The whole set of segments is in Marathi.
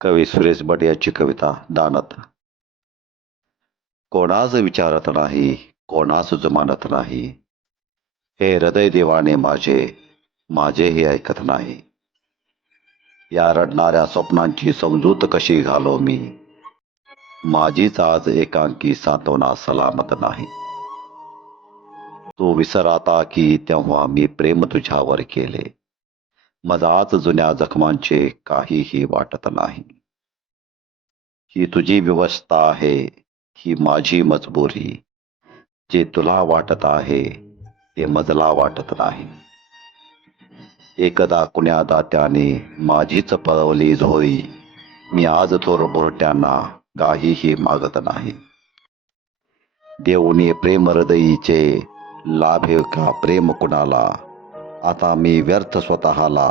कवी सुरेश भट याची कविता दानत. कोणास विचारत नाही, कोणास जुमानत नाही, हे हृदय देवाने माझे, माझेही ऐकत नाही. या रडणाऱ्या स्वप्नांची समजूत कशी घालो मी, माझीच आज एकांकी सांत्वना सलामत नाही. तू विसराता की तेव्हा मी प्रेम तुझ्यावर केले, मजाच जुन्या जखमांचे काहीही वाटत नाही. ही तुझी व्यवस्था आहे, ही माझी मजबुरी, जे तुला वाटत आहे ते मजला वाटत नाही. एकदा कुण्या दात्याने माझीच पळवली झोळी, मी आज थोर बोरट्यांना काहीही मागत नाही. देऊनी प्रेम हृदयीचे लाभे का प्रेम कुणाला, आता मी व्यर्थ स्वतःला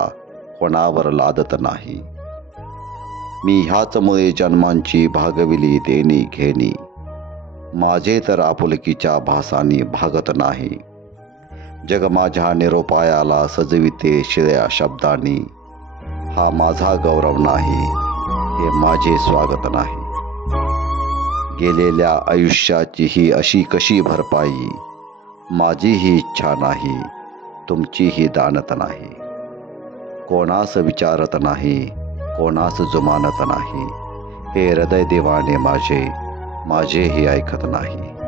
कोणावर लादत नाही. मी ह्याचमुळे जन्मांची भागविली देणी घेणी, माझे तर आपुलकीच्या भासानी भागत नाही. जग माझ्या निरोपायाला सजविते शिळ्या शब्दांनी, हा माझा गौरव नाही, हे माझे स्वागत नाही. गेलेल्या आयुष्याची ही अशी कशी भरपाई, माझी ही इच्छा नाही, तुमची ही दानत नाही. कोणास विचारत नाही, कोणास जुमानत नाही, हे हृदय देवाने माझे, माझेही ऐकत नाही.